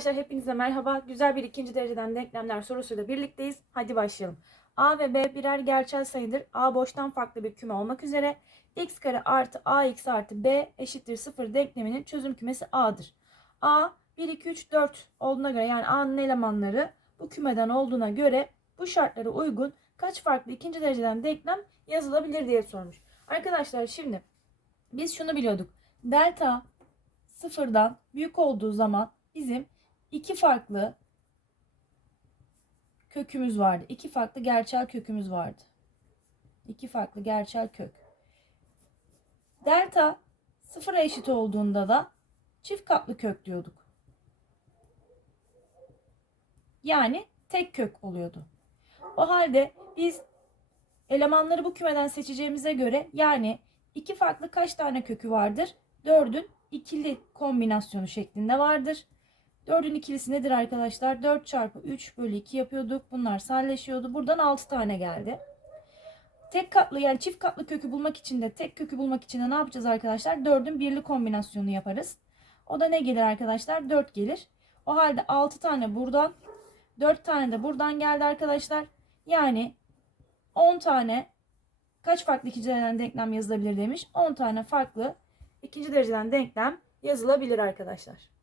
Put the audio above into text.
Arkadaşlar hepinize merhaba. Güzel bir ikinci dereceden denklemler sorusuyla birlikteyiz. Hadi başlayalım. A ve B birer gerçel sayıdır. A boştan farklı bir küme olmak üzere x kare artı ax artı b eşittir 0 denkleminin çözüm kümesi A'dır. A 1, 2, 3, 4 olduğuna göre yani A'nın elemanları bu kümeden olduğuna göre bu şartlara uygun kaç farklı ikinci dereceden denklem yazılabilir diye sormuş. Arkadaşlar şimdi biz şunu biliyorduk. Delta sıfırdan büyük olduğu zaman bizim iki farklı kökümüz vardı. İki farklı gerçel kökümüz vardı. İki farklı gerçel kök. Delta sıfıra eşit olduğunda da çift katlı kök diyorduk. Yani tek kök oluyordu. O halde biz elemanları bu kümeden seçeceğimize göre yani iki farklı kaç tane kökü vardır? 4'ün ikili kombinasyonu şeklinde vardır. 4'ün ikilisi nedir arkadaşlar? 4 çarpı 3 bölü 2 yapıyorduk. Bunlar sadeleşiyordu. Buradan 6 tane geldi. Tek katlı yani çift katlı kökü bulmak için de tek kökü bulmak için de ne yapacağız arkadaşlar? 4'ün birli kombinasyonu yaparız. O da ne gelir arkadaşlar? 4 gelir. O halde 6 tane buradan 4 tane de buradan geldi arkadaşlar. Yani 10 tane kaç farklı ikinci dereceden denklem yazılabilir demiş. 10 tane farklı ikinci dereceden denklem yazılabilir arkadaşlar.